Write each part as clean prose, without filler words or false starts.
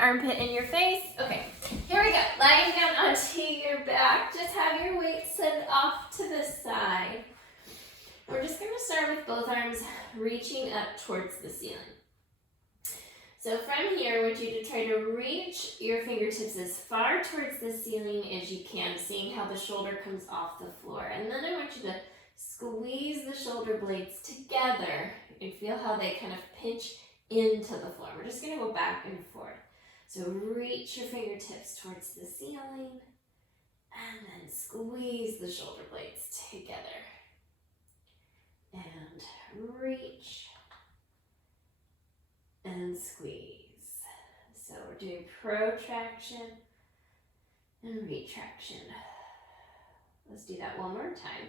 armpit in your face. Okay, here we go. Lying down onto your back. Just have your weight send off to the side. We're just going to start with both arms reaching up towards the ceiling. So from here, I want you to try to reach your fingertips as far towards the ceiling as you can, seeing how the shoulder comes off the floor. And then I want you to squeeze the shoulder blades together and feel how they kind of pinch into the floor. We're just going to go back and forth. So reach your fingertips towards the ceiling and then squeeze the shoulder blades together. And reach and squeeze. So we're doing protraction and retraction. Let's do that one more time.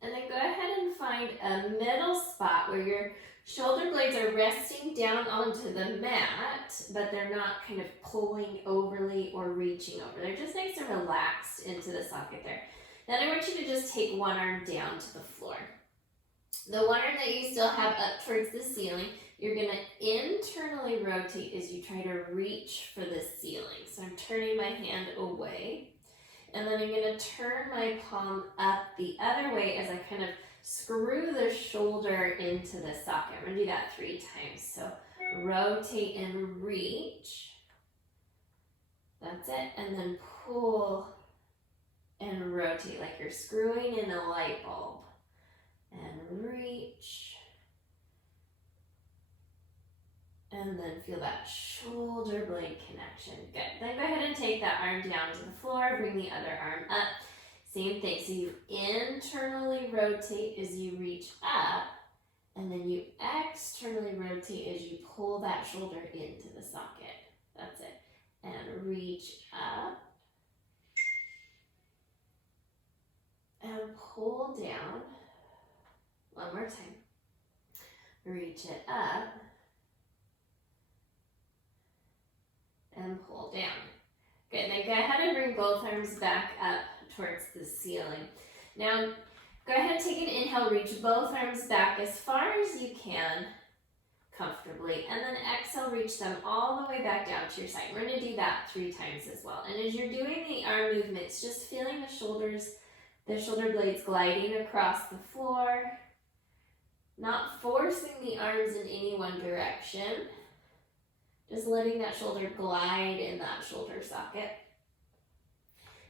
And then go ahead and find a middle spot where your shoulder blades are resting down onto the mat, but they're not kind of pulling overly or reaching over. They're just nice and relaxed into the socket there. Then I want you to just take one arm down to the floor. The one arm that you still have up towards the ceiling, you're going to internally rotate as you try to reach for the ceiling. So I'm turning my hand away, and then I'm going to turn my palm up the other way as I kind of screw the shoulder into the socket. I'm going to do that 3 times. So rotate and reach. That's it. And then pull and rotate like you're screwing in a light bulb. And reach. And then feel that shoulder blade connection. Good. Then go ahead and take that arm down to the floor. Bring the other arm up. Same thing. So you internally rotate as you reach up. And then you externally rotate as you pull that shoulder into the socket. That's it. And reach up. And pull down. One more time. Reach it up. And pull down. Good. Then go ahead and bring both arms back up towards the ceiling. Now, go ahead and take an inhale. Reach both arms back as far as you can comfortably. And then exhale, reach them all the way back down to your side. We're going to do that 3 times as well. And as you're doing the arm movements, just feeling the shoulder blades gliding across the floor. Not forcing the arms in any one direction. Just letting that shoulder glide in that shoulder socket.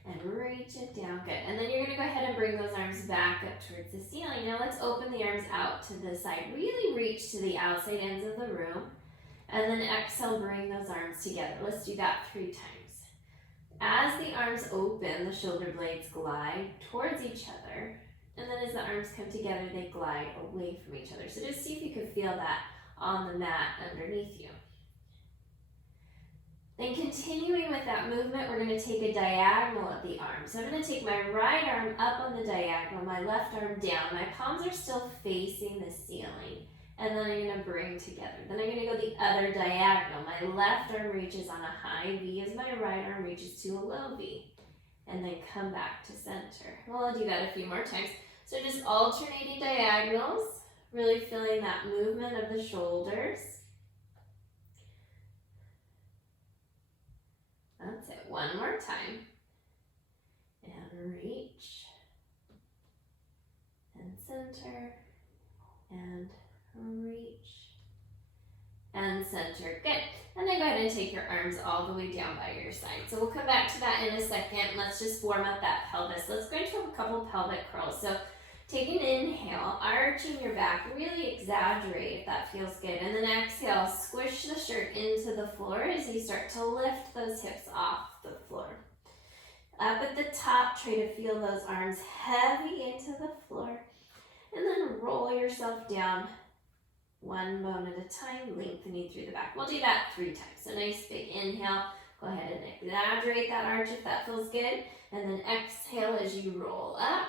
And reach it down. Good. And then you're going to go ahead and bring those arms back up towards the ceiling. Now let's open the arms out to the side. Really reach to the outside ends of the room. And then exhale, bring those arms together. Let's do that 3 times. As the arms open, the shoulder blades glide towards each other. And then as the arms come together, they glide away from each other. So just see if you can feel that on the mat underneath you. Then continuing with that movement, we're going to take a diagonal of the arm. So I'm going to take my right arm up on the diagonal, my left arm down. My palms are still facing the ceiling. And then I'm going to bring together. Then I'm going to go the other diagonal. My left arm reaches on a high V as my right arm reaches to a low V. And then come back to center. Well, I'll do that a few more times. So just alternating diagonals, really feeling that movement of the shoulders. That's it. One more time. And reach. And center. And reach. And center. Good. And then go ahead and take your arms all the way down by your side. So we'll come back to that in a second. Let's just warm up that pelvis. Let's go into a couple pelvic curls. So take an inhale, arching your back, really exaggerate if that feels good. And then exhale, squish the shirt into the floor as you start to lift those hips off the floor. Up at the top, try to feel those arms heavy into the floor. And then roll yourself down one bone at a time, lengthening through the back. We'll do that 3 times. So nice big inhale. Go ahead and exaggerate that arch if that feels good. And then exhale as you roll up.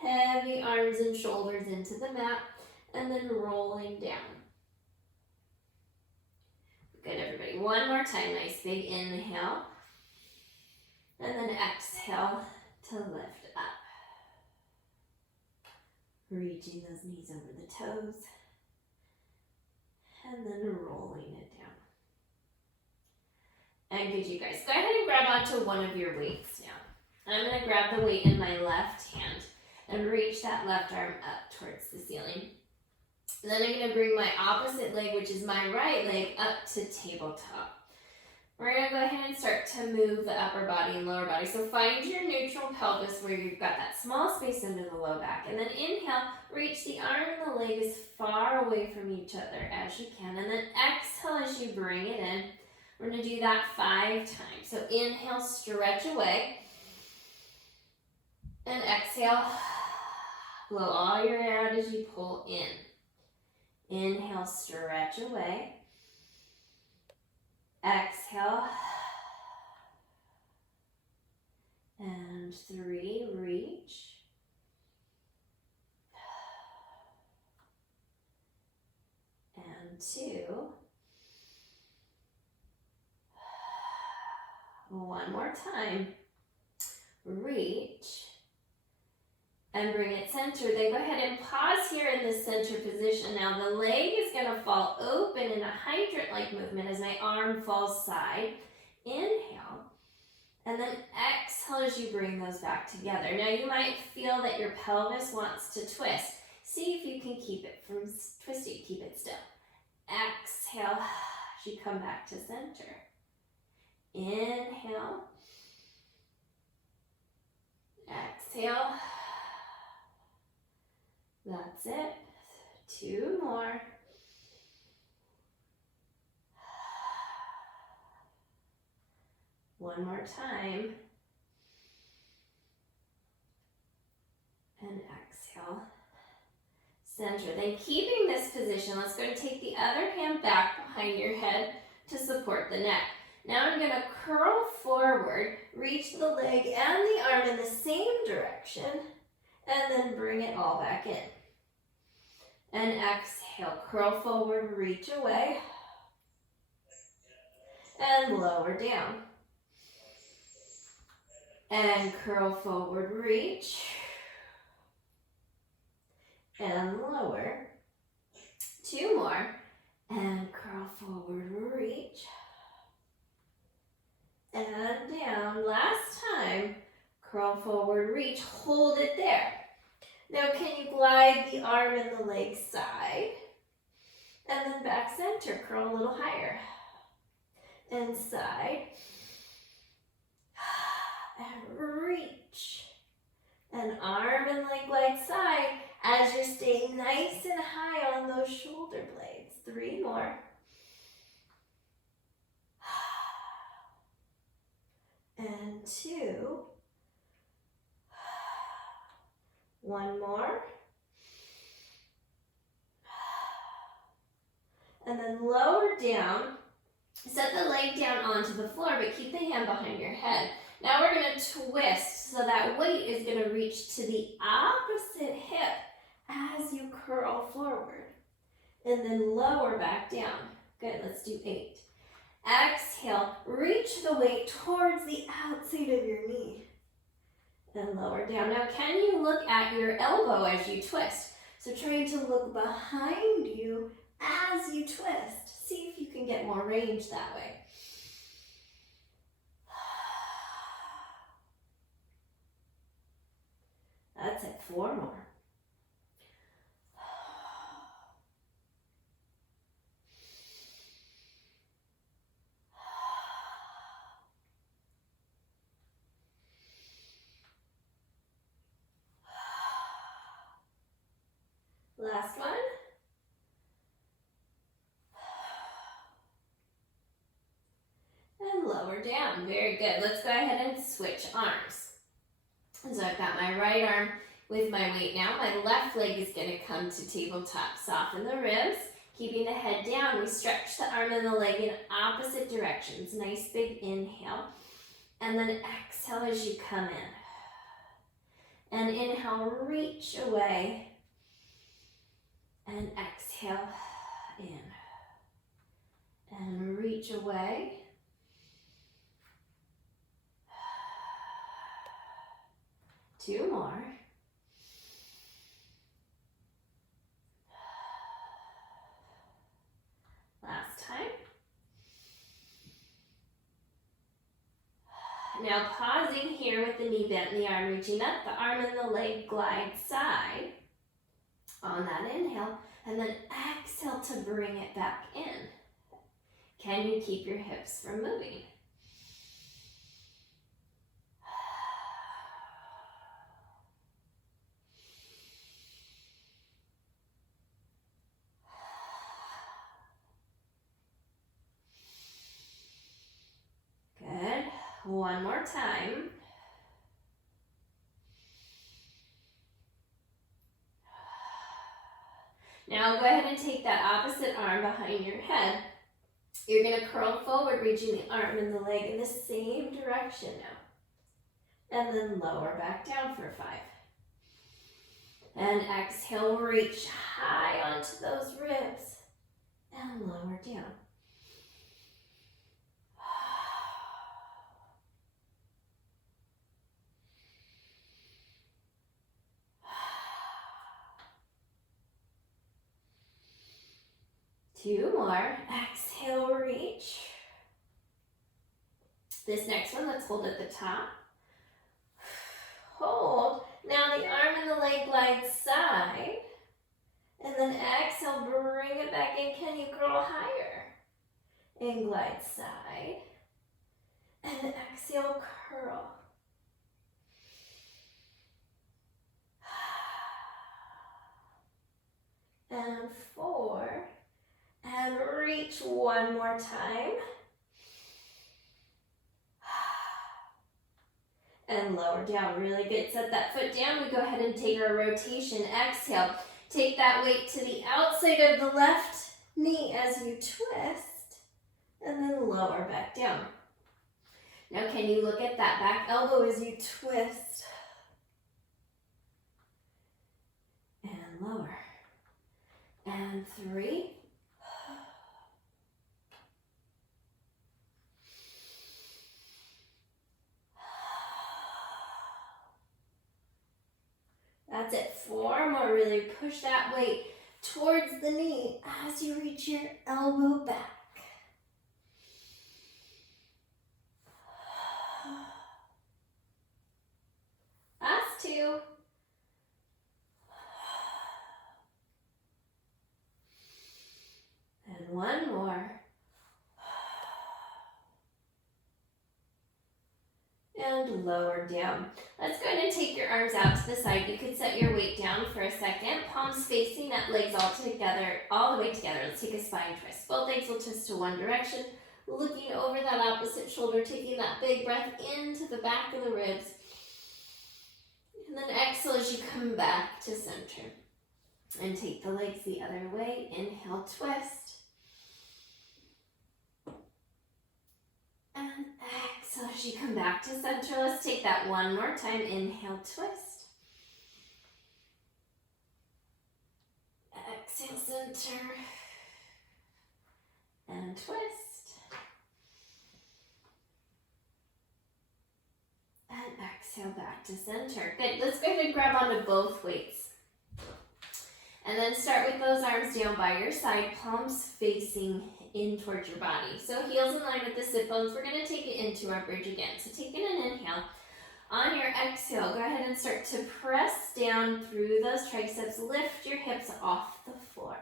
Heavy arms and shoulders into the mat, and then rolling down. Good, everybody. One more time. Nice big inhale. And then exhale to lift up. Reaching those knees over the toes. And then rolling it down. And good, you guys. Go ahead and grab onto one of your weights now. I'm going to grab the weight in my left hand and reach that left arm up towards the ceiling. And then I'm going to bring my opposite leg, which is my right leg, up to tabletop. We're going to go ahead and start to move the upper body and lower body. So find your neutral pelvis where you've got that small space under the low back. And then inhale, reach the arm and the leg as far away from each other as you can. And then exhale as you bring it in. We're going to do that 5 times. So inhale, stretch away. And exhale, blow all your air out as you pull in. Inhale, stretch away. Exhale. And 3, reach. And 2. One more time. Reach. And bring it center. Then go ahead and pause here in this center position. Now the leg is going to fall open in a hydrant-like movement as my arm falls side. Inhale. And then exhale as you bring those back together. Now you might feel that your pelvis wants to twist. See if you can keep it from twisting. Keep it still. Exhale as you come back to center. Inhale. Exhale. That's it. 2 more. One more time. And exhale. Center. Then keeping this position, let's go and take the other hand back behind your head to support the neck. Now I'm going to curl forward, reach the leg and the arm in the same direction, and then bring it all back in. And exhale, curl forward, reach away, and lower down. And curl forward, reach, and lower. 2 more, and curl forward, reach, and down. Last time, curl forward, reach, hold it there. Now can you glide the arm and the leg side, and then back center, curl a little higher, and side, and reach, and arm and leg glide side as you're staying nice and high on those shoulder blades. 3 more. And 2. 1 more. And then lower down. Set the leg down onto the floor, but keep the hand behind your head. Now we're going to twist, so that weight is going to reach to the opposite hip as you curl forward. And then lower back down. Good, let's do 8. Exhale, reach the weight towards the outside of your knee. And lower down. Now can you look at your elbow as you twist? So trying to look behind you as you twist. See if you can get more range that way. That's it. 4 more. Last one. And lower down. Very good. Let's go ahead and switch arms. So I've got my right arm with my weight now. My left leg is going to come to tabletop. Soften the ribs. Keeping the head down, we stretch the arm and the leg in opposite directions. Nice big inhale. And then exhale as you come in. And inhale, reach away. And exhale in. And reach away. Two more. Now pausing here with the knee bent and the arm reaching up, the arm and the leg glide side on that inhale, and then exhale to bring it back in. Can you keep your hips from moving? Good. One more time. Now go ahead and take that opposite arm behind your head. You're going to curl forward, reaching the arm and the leg in the same direction now. And then lower back down for 5. And exhale, reach high onto those ribs and lower down. Two more. Exhale, reach. This next one, let's hold at the top. Hold. Now the arm and the leg glide side. And then exhale, bring it back in. Can you curl higher? And glide side. And exhale, curl. And 4. And reach one more time. And lower down, really good. Set that foot down. We go ahead and take our rotation. Exhale. Take that weight to the outside of the left knee as you twist. And then lower back down. Now can you look at that back elbow as you twist? And lower. And 3. That's it. 4 more. Really push that weight towards the knee as you reach your elbow back. Last 2. And 1 more. And lower down. Let's go ahead and take your arms out to the side. You could set your weight down for a second. Palms facing up, legs all together, all the way together. Let's take a spine twist. Both legs will twist to one direction. Looking over that opposite shoulder, taking that big breath into the back of the ribs. And then exhale as you come back to center. And take the legs the other way. Inhale, twist. And exhale as you come back to center. Let's take that one more time. Inhale, twist. Exhale, center. And twist. And exhale back to center. Good. Let's go ahead and grab onto both weights. And then start with those arms down by your side, palms facing in towards your body. So heels in line with the sit bones. We're going to take it into our bridge again. So taking an inhale. On your exhale, go ahead and start to press down through those triceps. Lift your hips off the floor.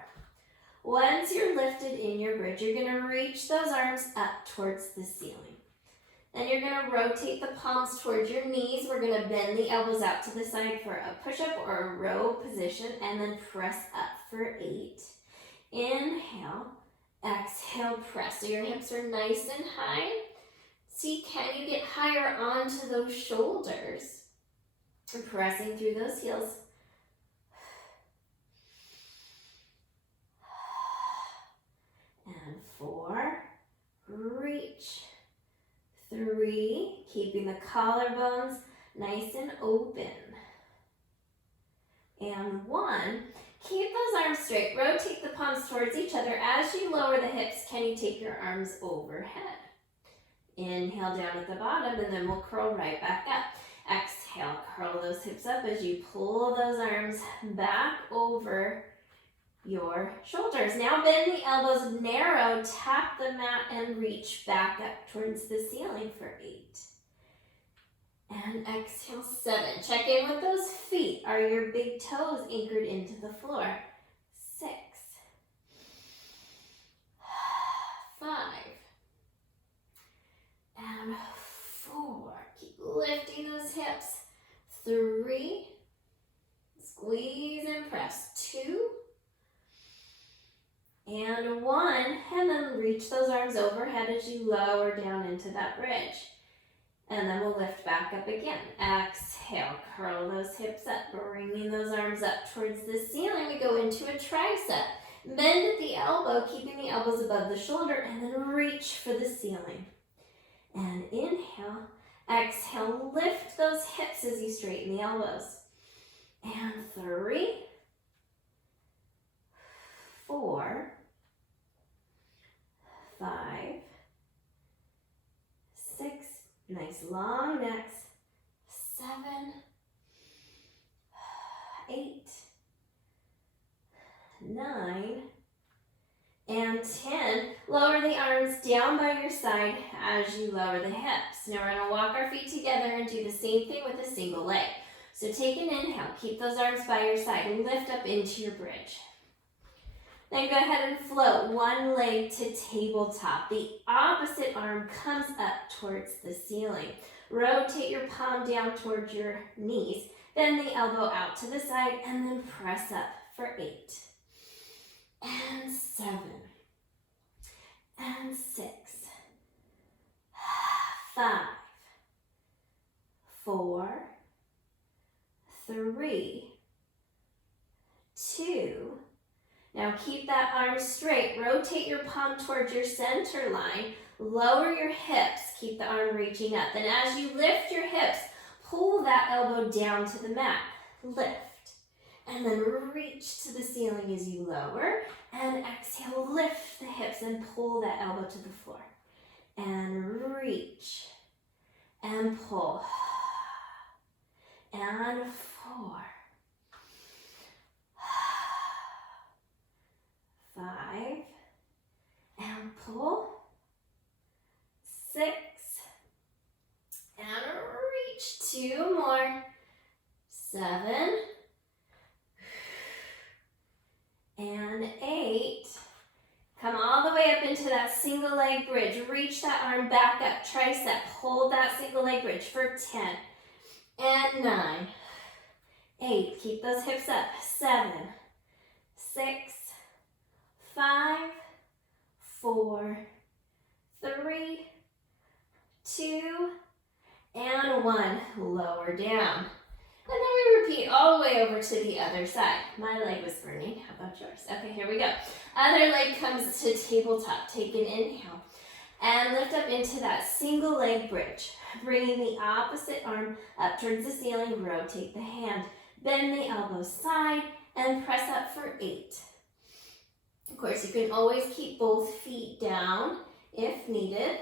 Once you're lifted in your bridge, you're going to reach those arms up towards the ceiling. Then you're going to rotate the palms towards your knees. We're going to bend the elbows out to the side for a push-up or a row position, and then press up for 8. Inhale, exhale, press. So your hips are nice and high. See, can you get higher onto those shoulders? And pressing through those heels. And 4, reach. 3, keeping the collarbones nice and open. And 1, keep those arms straight. Rotate the palms towards each other. As you lower the hips, can you take your arms overhead? Inhale down at the bottom, and then we'll curl right back up. Exhale, curl those hips up as you pull those arms back over your shoulders. Now bend the elbows, narrow, tap the mat, and reach back up towards the ceiling for 8. And exhale, 7. Check in with those feet. Are your big toes anchored into the floor? 6. 5. And 4. Keep lifting those hips. 3. Squeeze and press. 2. And 1. And then reach those arms overhead as you lower down into that bridge. And then we'll lift back up again. Exhale, curl those hips up, bringing those arms up towards the ceiling. We go into a tricep. Bend at the elbow, keeping the elbows above the shoulder, and then reach for the ceiling. And inhale, exhale, lift those hips as you straighten the elbows. And 3, 4, 5, 6, nice long necks, 7, 8, 9, and 10. Lower the arms down by your side as you lower the hips. Now we're going to walk our feet together and do the same thing with a single leg. So take an inhale, keep those arms by your side, and lift up into your bridge. Then go ahead and float one leg to tabletop. The opposite arm comes up towards the ceiling. Rotate your palm down towards your knees. Bend the elbow out to the side and then press up for 8. And 7. And 6. 5. 4. 3. 2. Now keep that arm straight. Rotate your palm towards your center line. Lower your hips. Keep the arm reaching up. Then as you lift your hips, pull that elbow down to the mat. Lift. And then reach to the ceiling as you lower. And exhale, lift the hips and pull that elbow to the floor. And reach. And pull. And 4. 5, and pull, 6, and reach, 2 more, 7, and 8, come all the way up into that single leg bridge, reach that arm back up, tricep, hold that single leg bridge for 10, and 9, 8, keep those hips up, 7, 6, 5, 4, 3, 2, and 1. Lower down. And then we repeat all the way over to the other side. My leg was burning. How about yours? Okay, here we go. Other leg comes to tabletop. Take an inhale and lift up into that single leg bridge. Bringing the opposite arm up towards the ceiling. Rotate the hand. Bend the elbow side and press up for 8. Of course, you can always keep both feet down if needed.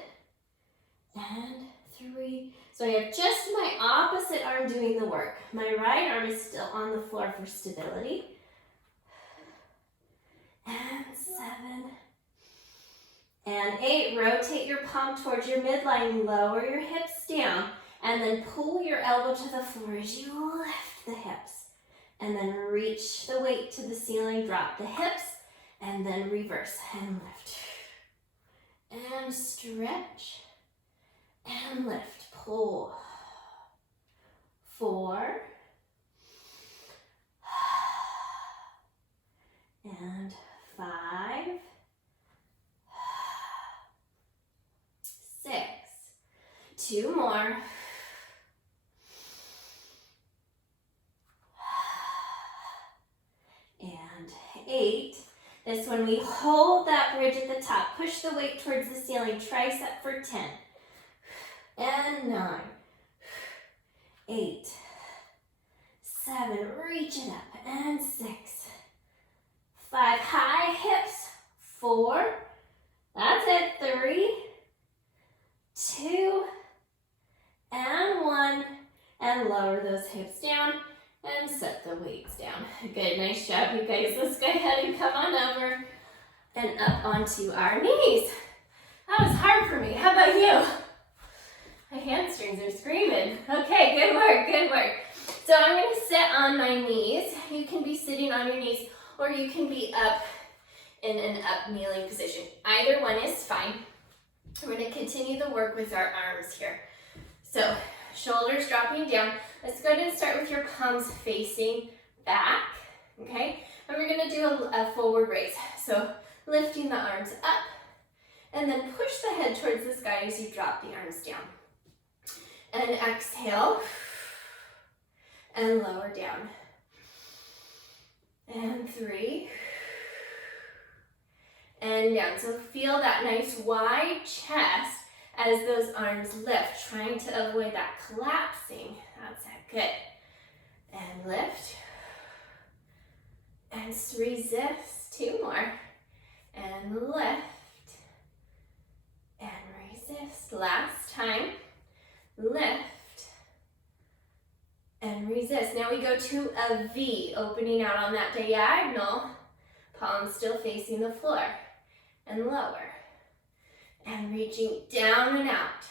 And 3. So I have just my opposite arm doing the work. My right arm is still on the floor for stability. And 7. And 8. Rotate your palm towards your midline. Lower your hips down. And then pull your elbow to the floor as you lift the hips. And then reach the weight to the ceiling. Drop the hips. And then reverse and lift. And stretch. And lift. Pull. 4. And 5. 6. 2 more. And 8. This one, we hold that bridge at the top. Push the weight towards the ceiling. Tricep for 10. And 9. 8. 7. Reach it up. And 6. 5. High hips. 4. That's it. 3. 2. And 1. And lower those hips down. And set the weights down. Good, nice job, you guys. Let's go ahead and come on over and up onto our knees. That was hard for me. How about you? My hamstrings are screaming. Okay, good work, good work. So I'm gonna sit on my knees. You can be sitting on your knees or you can be up in an up kneeling position. Either one is fine. We're gonna continue the work with our arms here. So shoulders dropping down. Let's go ahead and start with your palms facing back, okay? And we're gonna do a forward raise. So lifting the arms up and then push the head towards the sky as you drop the arms down. And exhale and lower down. And 3 and down. So feel that nice wide chest as those arms lift, trying to avoid that collapsing. That's it, good. And lift. And resist, 2 more. And lift. And resist. Last time. Lift. And resist. Now we go to a V, opening out on that diagonal. Palms still facing the floor. And lower. And reaching down and out.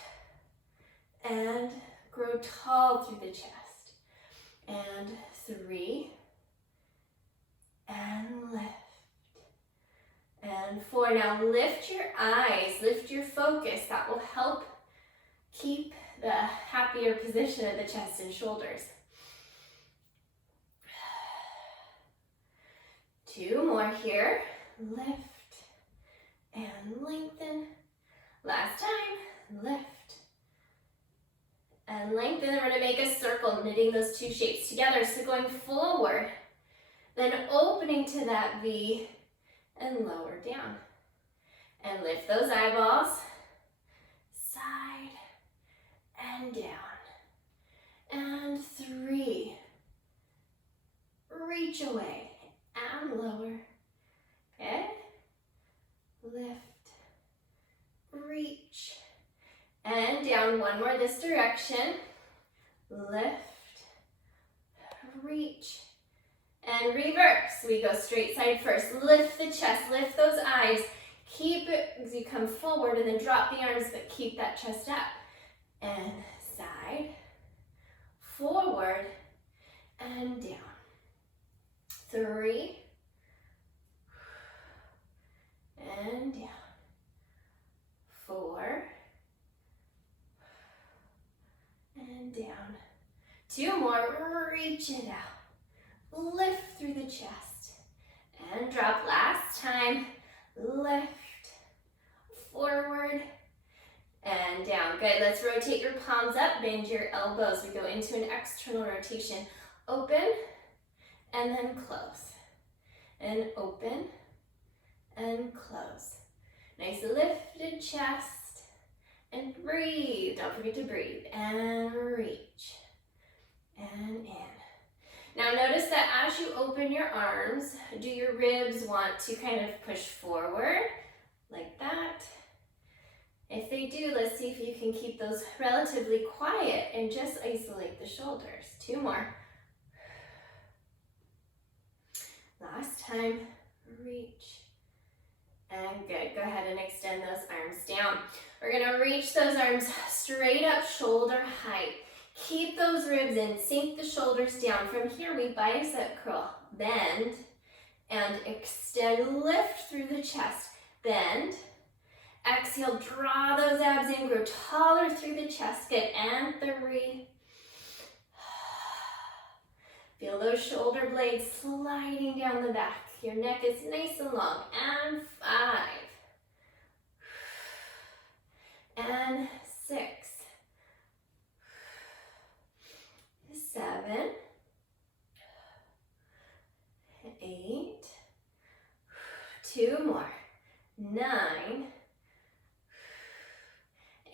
And grow tall through the chest. And 3. And lift. And 4. Now lift your eyes, lift your focus. That will help keep the happier position of the chest and shoulders. 2 more here. Lift and lengthen. Last time, lift and lengthen. We're going to make a circle, knitting those 2 shapes together. So going forward, then opening to that V and lower down. And lift those eyeballs, side and down. And 3, reach away and lower. Okay, lift. Reach and down. 1 more this direction. Lift, reach, and reverse. We go straight side first. Lift the chest, lift those eyes. Keep it as you come forward and then drop the arms, but keep that chest up. And side, forward, and down. 3, and down. 4 and down. 2 more, reach it out. Lift through the chest and drop. Last time, lift, forward and down. Good, let's rotate your palms up, bend your elbows. We go into an external rotation. Open and then close. And open and close. Nice lifted chest, and breathe. Don't forget to breathe, and reach, and in. Now notice that as you open your arms, do your ribs want to kind of push forward, like that? If they do, let's see if you can keep those relatively quiet and just isolate the shoulders. 2 more. Last time, reach. And good, go ahead and extend those arms down. We're gonna reach those arms straight up, shoulder height. Keep those ribs in, sink the shoulders down. From here, we bicep curl, bend, and extend, lift through the chest, bend. Exhale, draw those abs in, grow taller through the chest, good, and 3. Feel those shoulder blades sliding down the back. Your neck is nice and long. And 5. And 6. 7. 8. 2 more. 9.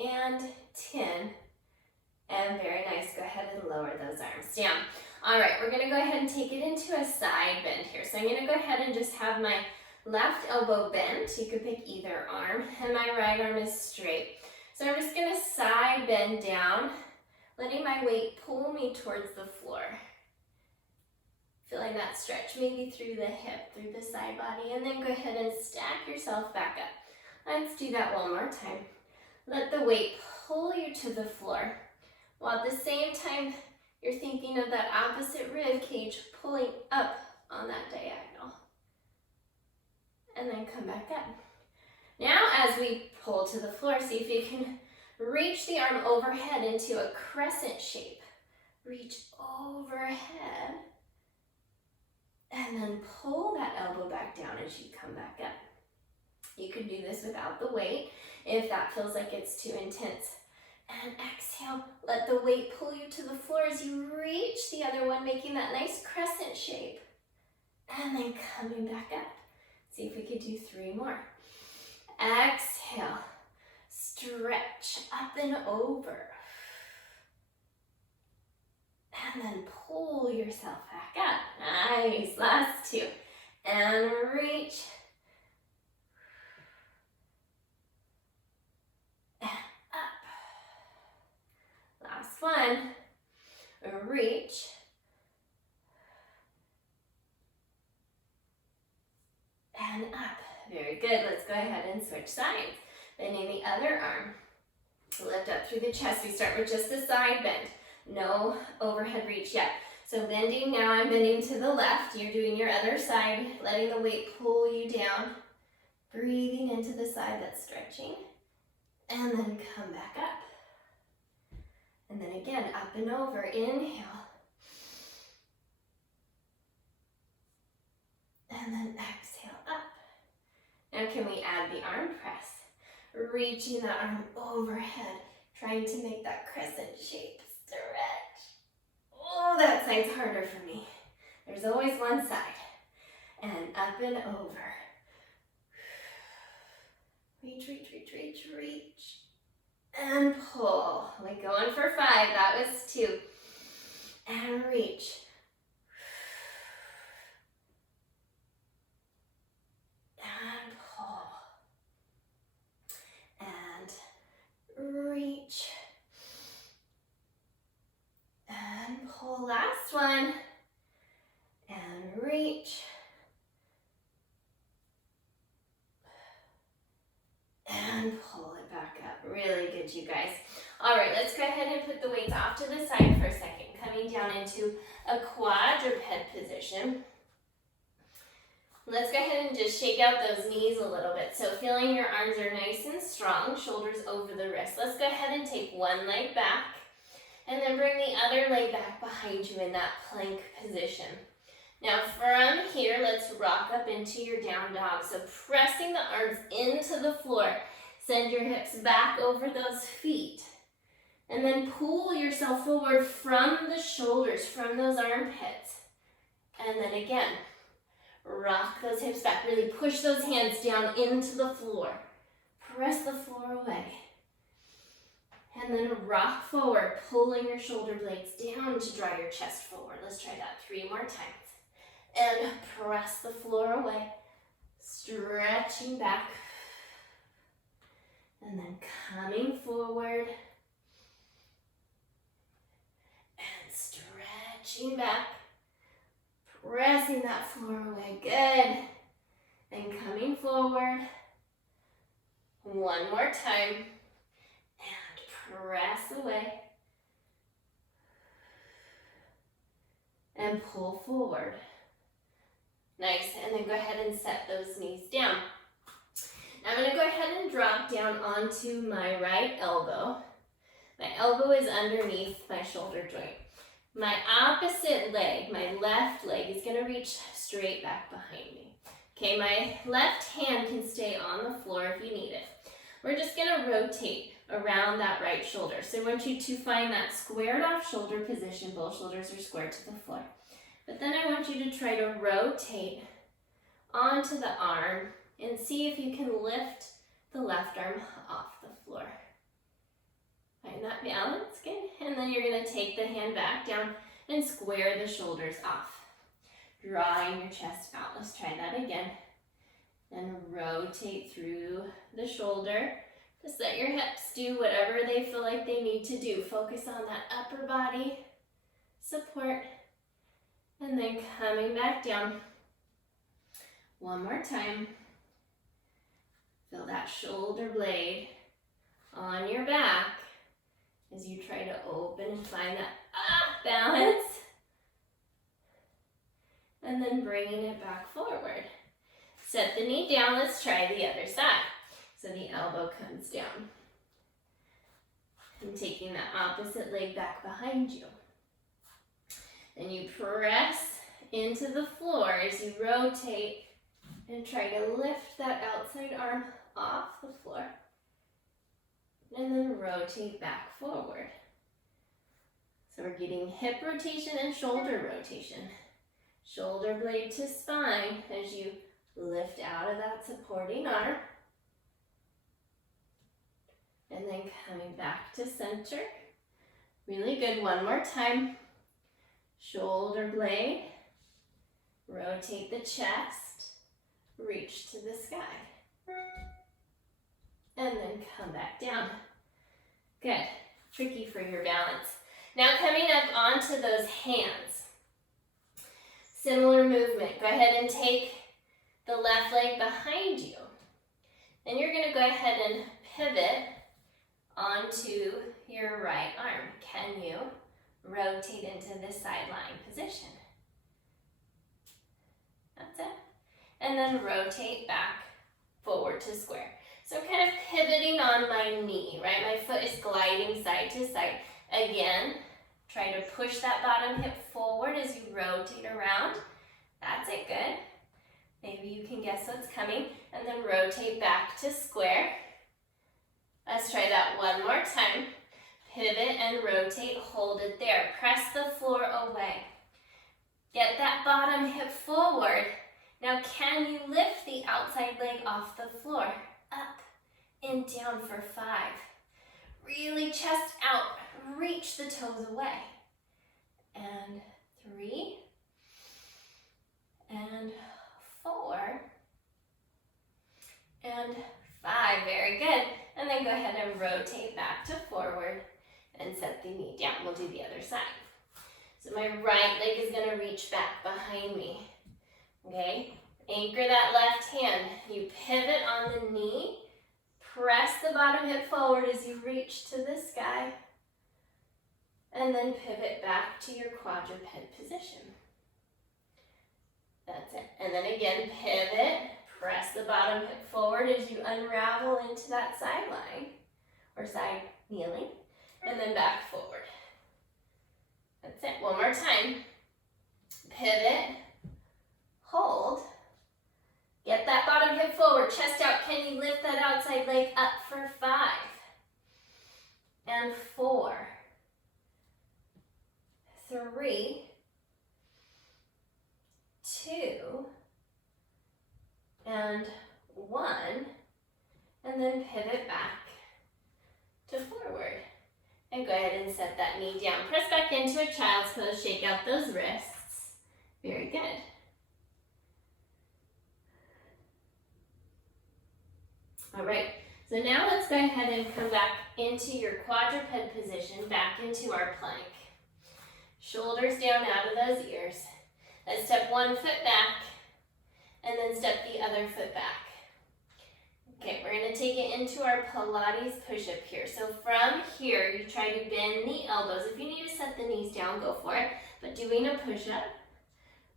And 10. And very nice. Go ahead and lower those arms down. All right, we're gonna go ahead and take it into a side bend here. So I'm gonna go ahead and just have my left elbow bent. You could pick either arm, and my right arm is straight. So I'm just gonna side bend down, letting my weight pull me towards the floor. Feeling that stretch maybe through the hip, through the side body, and then go ahead and stack yourself back up. Let's do that one more time. Let the weight pull you to the floor, while at the same time you're thinking of that opposite rib cage pulling up on that diagonal. And then come back up. Now as we pull to the floor, see if you can reach the arm overhead into a crescent shape. Reach overhead. And then pull that elbow back down as you come back up. You could do this without the weight if that feels like it's too intense. And exhale, let the weight pull you to the floor as you reach the other one, making that nice crescent shape. And then coming back up. See if we could do 3 more. Exhale, stretch up and over. And then pull yourself back up. Nice, last 2. And reach. And up. Last one. Reach. And up. Very good. Let's go ahead and switch sides. Bending the other arm. Lift up through the chest. We start with just a side bend. No overhead reach yet. So bending now, I'm bending to the left. You're doing your other side, letting the weight pull you down. Breathing into the side that's stretching. And then come back up. And then again, up and over. Inhale. And then exhale up. Now can we add the arm press? Reaching the arm overhead, trying to make that crescent shape. Stretch. Oh, that side's harder for me. There's always one side. And up and over. Reach, reach, reach, reach, reach. And pull. Like going for 5. That was 2. And reach. And pull. And reach. And pull. Last one. And reach. And pull it back up. Really good, you guys. All right, let's go ahead and put the weights off to the side for a second. Coming down into a quadruped position. Let's go ahead and just shake out those knees a little bit. So feeling your arms are nice and strong, shoulders over the wrists. Let's go ahead and take one leg back and then bring the other leg back behind you in that plank position. Now from here, let's rock up into your down dog. So pressing the arms into the floor, send your hips back over those feet. And then pull yourself forward from the shoulders, from those armpits. And then again, rock those hips back. Really push those hands down into the floor. Press the floor away. And then rock forward, pulling your shoulder blades down to draw your chest forward. Let's try that 3 more times. And press the floor away. Stretching back. And then coming forward. And stretching back. Pressing that floor away. Good. And coming forward. 1 more time. And press away. And pull forward. Nice. And then go ahead and set those knees down. Now I'm going to go ahead and drop down onto my right elbow. My elbow is underneath my shoulder joint. My opposite leg, my left leg, is going to reach straight back behind me. Okay, my left hand can stay on the floor if you need it. We're just going to rotate around that right shoulder. So I want you to find that squared off shoulder position. Both shoulders are squared to the floor. But then I want you to try to rotate onto the arm and see if you can lift the left arm off the floor. Find that balance, good. And then you're going to take the hand back down and square the shoulders off. Drawing your chest out. Let's try that again. And rotate through the shoulder. Just let your hips do whatever they feel like they need to do. Focus on that upper body support. And then coming back down. 1 more time. Feel that shoulder blade on your back. as you try to open and find that balance. And then bringing it back forward. Set the knee down, let's try the other side. So the elbow comes down. And taking that opposite leg back behind you. And you press into the floor as you rotate and try to lift that outside arm off the floor. And then rotate back forward. So we're getting hip rotation and shoulder rotation. Shoulder blade to spine as you lift out of that supporting arm. And then coming back to center. Really good, one more time. Shoulder blade, rotate the chest, reach to the sky. And then come back down. Good, tricky for your balance. Now coming up onto those hands. Similar movement, go ahead and take the left leg behind you. And you're gonna go ahead and pivot onto your right arm. Can you rotate into this sideline position? That's it. And then rotate back forward to square. So kind of pivoting on my knee, right? My foot is gliding side to side. Again, try to push that bottom hip forward as you rotate around. That's it, good. Maybe you can guess what's coming. And then rotate back to square. Let's try that one more time. Pivot and rotate, hold it there. Press the floor away. Get that bottom hip forward. Now can you lift the outside leg off the floor? Up and down for 5. Really chest out, reach the toes away. And 3, and 4, and 5, very good. And then go ahead and rotate back to forward and set the knee down. We'll do the other side. So my right leg is gonna reach back behind me, okay? Anchor that left hand. You pivot on the knee, press the bottom hip forward as you reach to the sky, and then pivot back to your quadruped position. That's it. And then again, pivot, press the bottom hip forward as you unravel into that side line, or side kneeling, and then back forward. That's it. One more time. Pivot, hold, get that bottom hip forward, chest out. Can you lift that outside leg up for 5, and 4, 3, 2, and 1, and then pivot back to forward. And go ahead and set that knee down. Press back into a child's pose, shake out those wrists. Very good. All right, so now let's go ahead and come back into your quadruped position, back into our plank. Shoulders down out of those ears. Let's step one foot back, and then step the other foot back. Okay, we're gonna take it into our Pilates push-up here. So from here, you try to bend the elbows. If you need to set the knees down, go for it. But doing a push-up,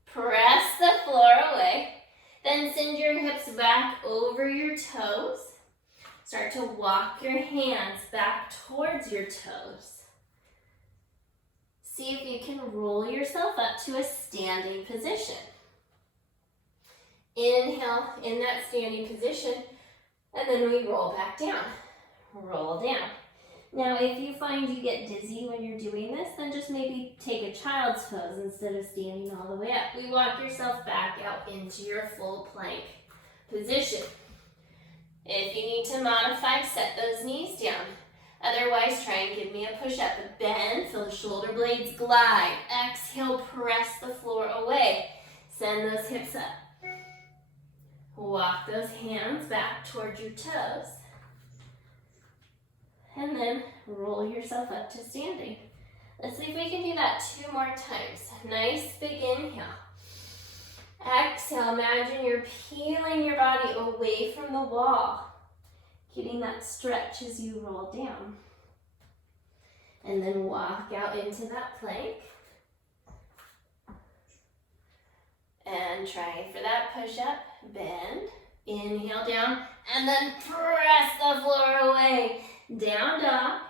press the floor away, then send your hips back over your toes. Start to walk your hands back towards your toes. See if you can roll yourself up to a standing position. Inhale in that standing position, and then we roll back down. Roll down. Now, if you find you get dizzy when you're doing this, then just maybe take a child's pose instead of standing all the way up. We walk yourself back out into your full plank position. If you need to modify, set those knees down. Otherwise, try and give me a push-up. Bend, feel the shoulder blades glide. Exhale, press the floor away. Send those hips up. Walk those hands back towards your toes. And then roll yourself up to standing. Let's see if we can do that 2 more times. Nice big inhale. Exhale, imagine you're peeling your body away from the wall. Getting that stretch as you roll down. And then walk out into that plank. And try for that push-up, bend, inhale down, and then press the floor away. Down dog.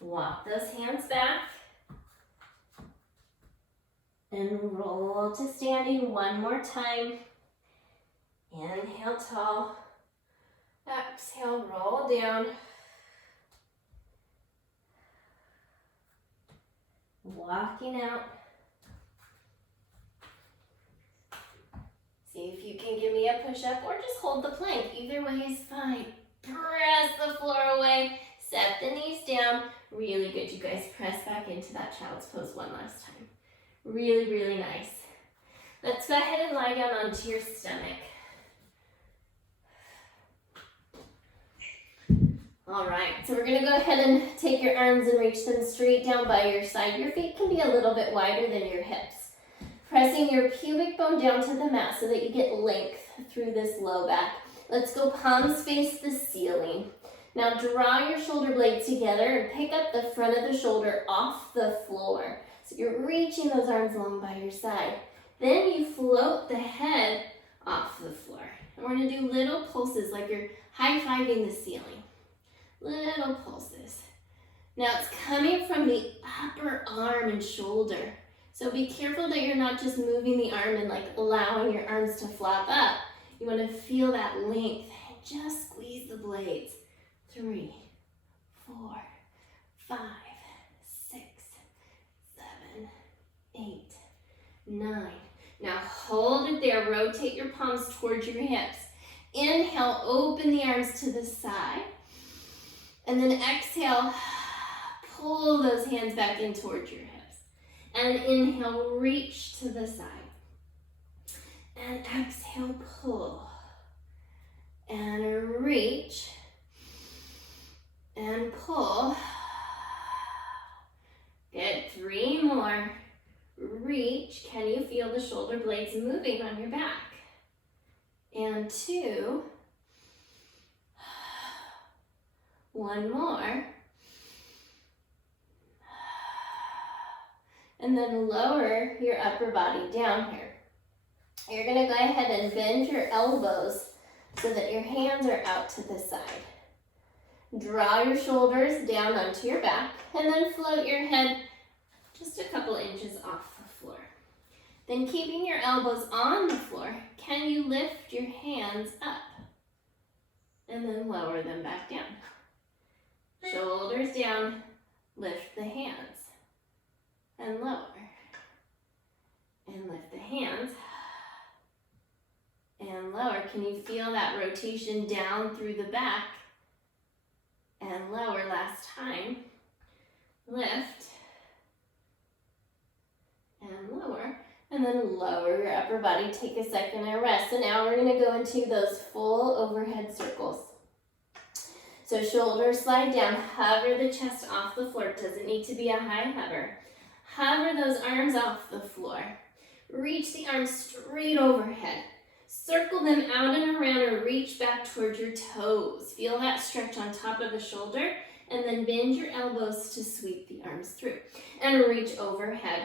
Walk those hands back. And roll to standing one more time. Inhale tall. Exhale, roll down. Walking out. See if you can give me a push-up or just hold the plank. Either way is fine. Press the floor away. Set the knees down. Really good, you guys. Press back into that child's pose one last time. Really, really nice. Let's go ahead and lie down onto your stomach. All right, so we're gonna go ahead and take your arms and reach them straight down by your side. Your feet can be a little bit wider than your hips. Pressing your pubic bone down to the mat so that you get length through this low back. Let's go palms face the ceiling. Now draw your shoulder blades together and pick up the front of the shoulder off the floor. So you're reaching those arms along by your side. Then you float the head off the floor. And we're gonna do little pulses like you're high-fiving the ceiling. Little pulses. Now it's coming from the upper arm and shoulder. So be careful that you're not just moving the arm and like allowing your arms to flap up. You want to feel that length. Just squeeze the blades. 3, 4, 5, 6, 7, 8, 9. Now hold it there. Rotate your palms towards your hips. Inhale, open the arms to the side. And then exhale, pull those hands back in towards your hips. And inhale, reach to the side. And exhale, pull. And reach. And pull. Good, 3 more. Reach. Can you feel the shoulder blades moving on your back? And 2. 1 more. And then lower your upper body down here. You're gonna go ahead and bend your elbows so that your hands are out to the side. Draw your shoulders down onto your back and then float your head just a couple inches off the floor. Then keeping your elbows on the floor, can you lift your hands up? And then lower them back down. Shoulders down, lift the hands. And lower. And lift the hands. And lower. Can you feel that rotation down through the back? And lower last time. Lift. And lower. And then lower your upper body. Take a second and rest. So now we're going to go into those full overhead circles. So shoulders slide down. Hover the chest off the floor. It doesn't need to be a high hover. Hover those arms off the floor. Reach the arms straight overhead. Circle them out and around and reach back towards your toes. Feel that stretch on top of the shoulder and then bend your elbows to sweep the arms through. And reach overhead.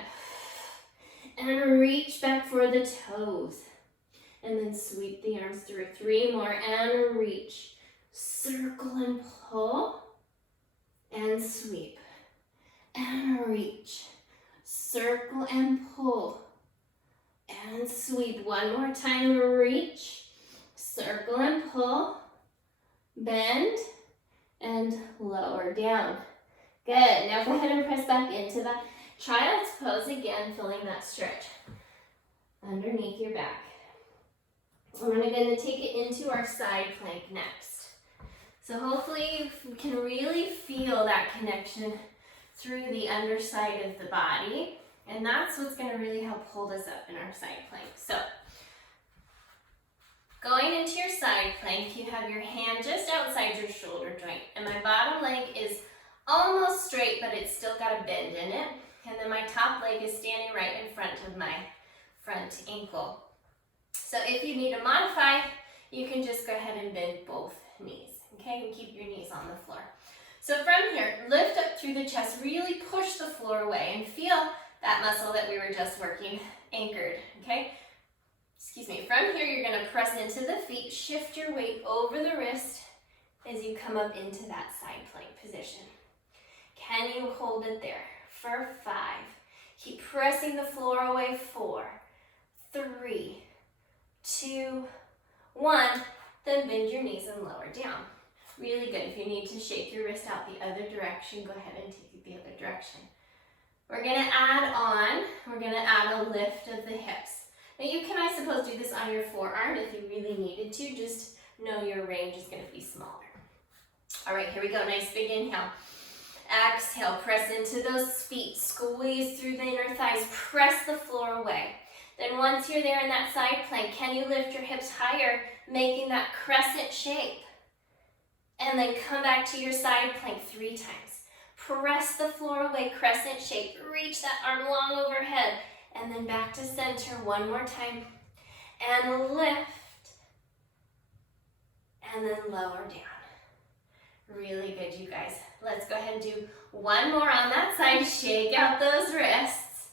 And reach back for the toes. And then sweep the arms through. 3 more and reach. Circle and pull. And sweep. And reach. Circle and pull. And sweep. 1 more time. Reach. Circle and pull. Bend. And lower down. Good. Now go ahead and press back into that child's pose again, feeling that stretch underneath your back. We're going to take it into our side plank next. So hopefully you can really feel that connection through the underside of the body. And that's what's going to really help hold us up in our side plank. So going into your side plank, you have your hand just outside your shoulder joint. And my bottom leg is almost straight, but it's still got a bend in it. And then my top leg is standing right in front of my front ankle. So if you need to modify, you can just go ahead and bend both knees. Okay, and keep your knees on the floor. So from here, lift up through the chest, really push the floor away and feel that muscle that we were just working anchored, okay? Excuse me. From here, you're gonna press into the feet, shift your weight over the wrist as you come up into that side plank position. Can you hold it there for 5? Keep pressing the floor away. 4, 3, 2, 1. Then bend your knees and lower down. Really good. If you need to shake your wrist out the other direction, go ahead and take it the other direction. We're gonna add a lift of the hips. Now you can, I suppose, do this on your forearm if you really needed to. Just know your range is gonna be smaller. All right, here we go. Nice big inhale. Exhale, press into those feet. Squeeze through the inner thighs. Press the floor away. Then once you're there in that side plank, can you lift your hips higher, making that crescent shape? And then come back to your side plank 3 times. Press the floor away, crescent shape. Reach that arm long overhead. And then back to center 1 more time. And lift. And then lower down. Really good, you guys. Let's go ahead and do 1 more on that side. Shake out those wrists.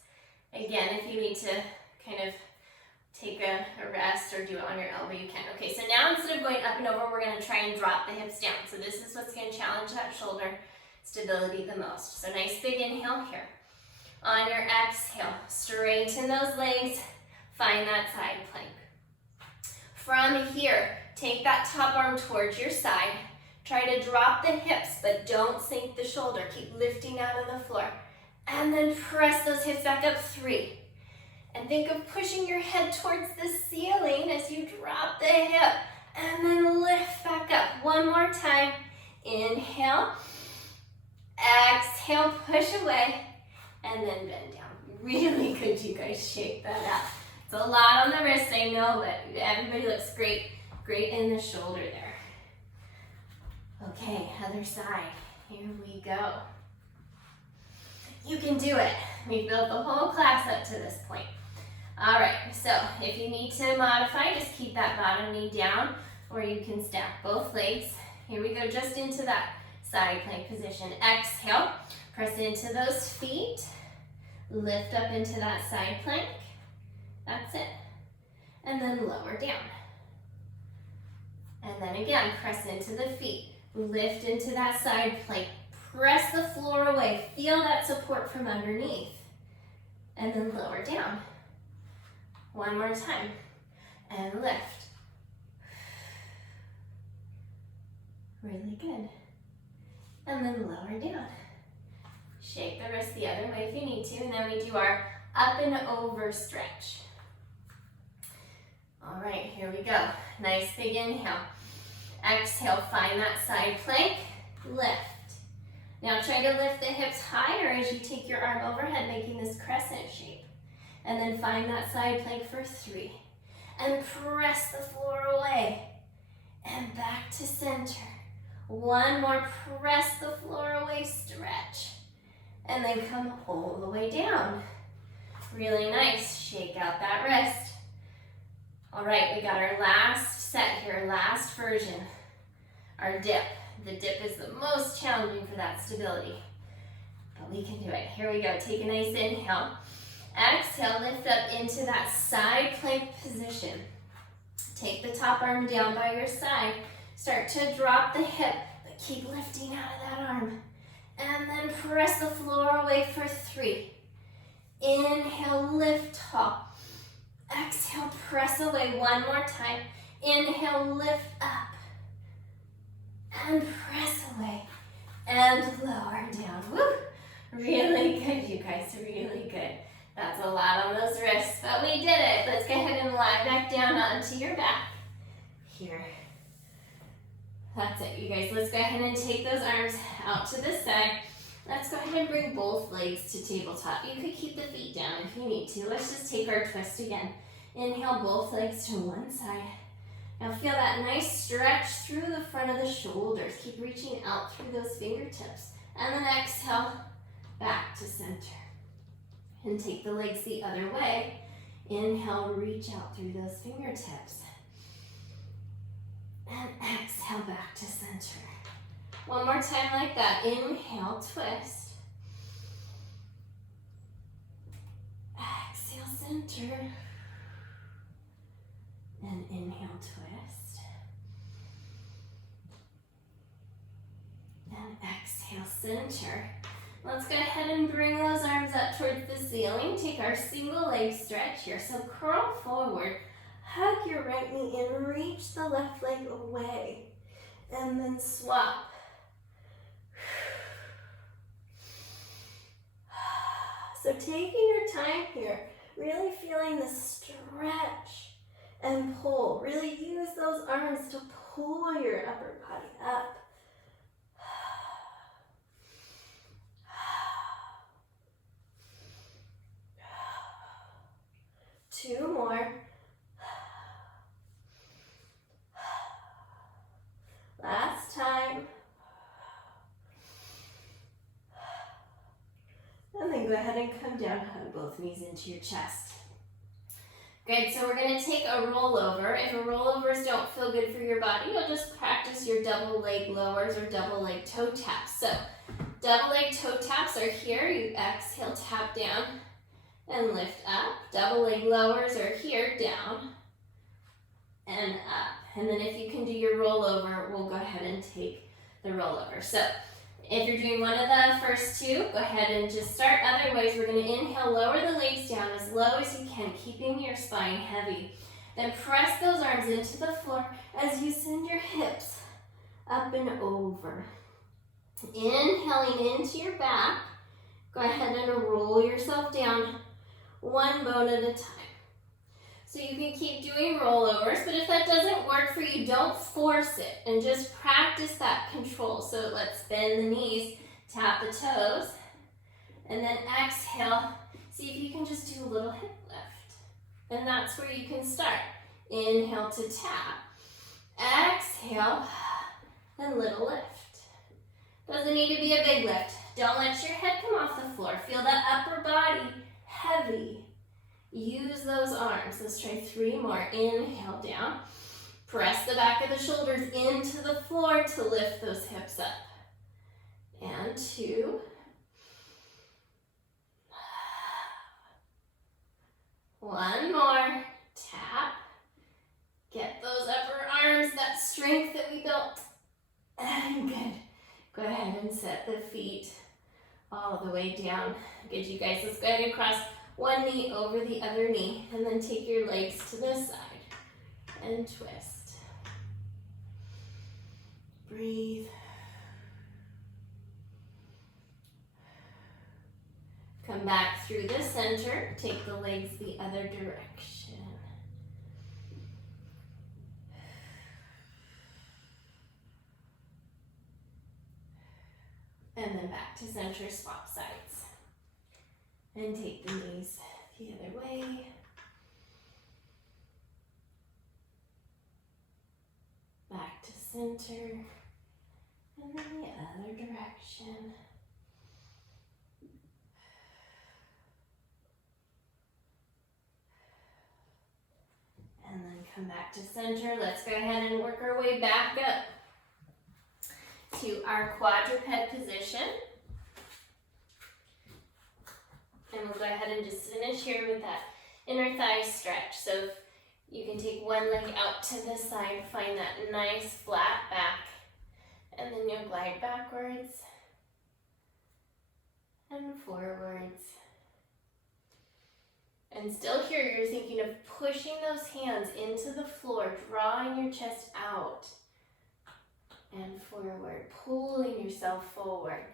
Again, if you need to kind of take a rest or do it on your elbow, you can. Okay, so now instead of going up and over, we're gonna try and drop the hips down. So this is what's gonna challenge that shoulder stability the most. So nice big inhale here. On your exhale, straighten those legs, find that side plank. From here, take that top arm towards your side. Try to drop the hips, but don't sink the shoulder. Keep lifting out of the floor. And then press those hips back up 3. And think of pushing your head towards the ceiling as you drop the hip. And then lift back up. 1 more time. Inhale. Exhale, push away. And then bend down. Really good, you guys. Shake that out. It's a lot on the wrist, I know, but everybody looks great. Great in the shoulder there. Okay, other side. Here we go. You can do it. We've built the whole class up to this point. All right, so if you need to modify, just keep that bottom knee down, or you can stack both legs. Here we go, just into that side plank position. Exhale, press into those feet. Lift up into that side plank. That's it. And then lower down. And then again, press into the feet. Lift into that side plank. Press the floor away. Feel that support from underneath. And then lower down. 1 more time. And lift. Really good. And then lower down. Shake the wrist the other way if you need to. And then we do our up and over stretch. All right, here we go. Nice big inhale. Exhale, find that side plank. Lift. Now try to lift the hips higher as you take your arm overhead, making this crescent shape. And then find that side plank for 3. And press the floor away. And back to center. 1 more, press the floor away, stretch. And then come all the way down. Really nice, shake out that wrist. All right, we got our last set here, last version. Our dip. The dip is the most challenging for that stability, but we can do it. Here we go, take a nice inhale. Exhale, lift up into that side plank position. Take the top arm down by your side. Start to drop the hip, but keep lifting out of that arm. And then press the floor away for 3. Inhale, lift tall. Exhale, press away 1 more time. Inhale, lift up. And press away. And lower down. Woo! Really good, you guys, really good. That's a lot on those wrists, but we did it. Let's go ahead and lie back down onto your back. Here. That's it, you guys. Let's go ahead and take those arms out to the side. Let's go ahead and bring both legs to tabletop. You could keep the feet down if you need to. Let's just take our twist again. Inhale, both legs to one side. Now feel that nice stretch through the front of the shoulders. Keep reaching out through those fingertips. And then exhale, back to center. And take the legs the other way. Inhale, reach out through those fingertips. And exhale, back to center. One more time like that. Inhale, twist. Exhale, center. And inhale, twist. And exhale, center. Let's go ahead and bring those arms up towards the ceiling. Take our single leg stretch here. So curl forward. Hug your right knee in. Reach the left leg away. And then swap. So taking your time here, really feeling the stretch and pull. Really use those arms to pull your upper body up. Two more. Last time. And then go ahead and come down, hug both knees into your chest. Good, so we're going to take a rollover. If rollovers don't feel good for your body, you'll just practice your double leg lowers or double leg toe taps. So double leg toe taps are here. You exhale, tap down and lift up. Double leg lowers are here, down and up. And then if you can do your rollover, we'll go ahead and take the rollover. So if you're doing one of the first two, go ahead and just start. Otherwise, we're going to inhale, lower the legs down as low as you can, keeping your spine heavy. Then press those arms into the floor as you send your hips up and over. Inhaling into your back, go ahead and roll yourself down one bone at a time. So you can keep doing rollovers, but if that doesn't work for you, don't force it and just practice that control. So let's bend the knees, tap the toes, and then exhale. See if you can just do a little hip lift. And that's where you can start. Inhale to tap. Exhale, and little lift. Doesn't need to be a big lift. Don't let your head come off the floor. Feel that upper body heavy. Use those arms. Let's try three more. Inhale down. Press the back of the shoulders into the floor to lift those hips up. And two. One more. Tap. Get those upper arms, that strength that we built. And good. Go ahead and set the feet all the way down. Good, you guys. Let's go ahead and cross one knee over the other knee, and then take your legs to the side and twist. Breathe. Come back through the center. Take the legs the other direction. And then back to center, swap sides. And take the knees the other way. Back to center. And then the other direction. And then come back to center. Let's go ahead and work our way back up to our quadruped position. And we'll go ahead and just finish here with that inner thigh stretch. So you can take one leg out to the side, find that nice flat back, and then you'll glide backwards and forwards. And still here, you're thinking of pushing those hands into the floor, drawing your chest out and forward, pulling yourself forward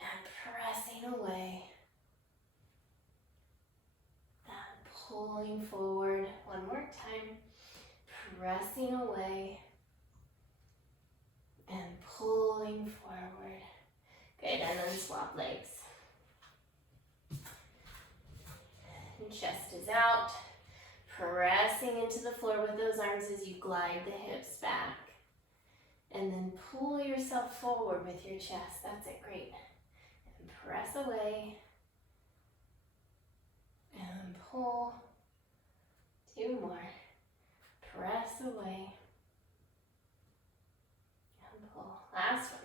and pressing away. Pulling forward one more time, pressing away and pulling forward. Good, and then swap legs. And chest is out, pressing into the floor with those arms as you glide the hips back. And then pull yourself forward with your chest. That's it, great. And press away. And pull. Two more. Press away. And pull. Last one.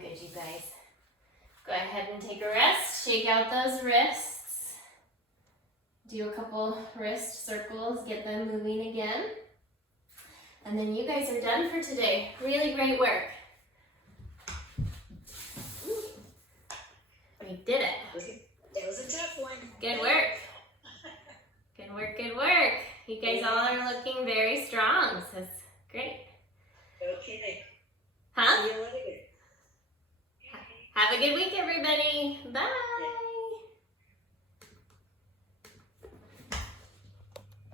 good, you guys. Go ahead and take a rest. Shake out those wrists. Do a couple wrist circles, get them moving again. And then you guys are done for today. Really great work. We did it. That was a tough one. Good work. Good work, good work. You guys all are looking very strong, so it's great. Okay. Huh? See you later. Have a good week, everybody. Bye.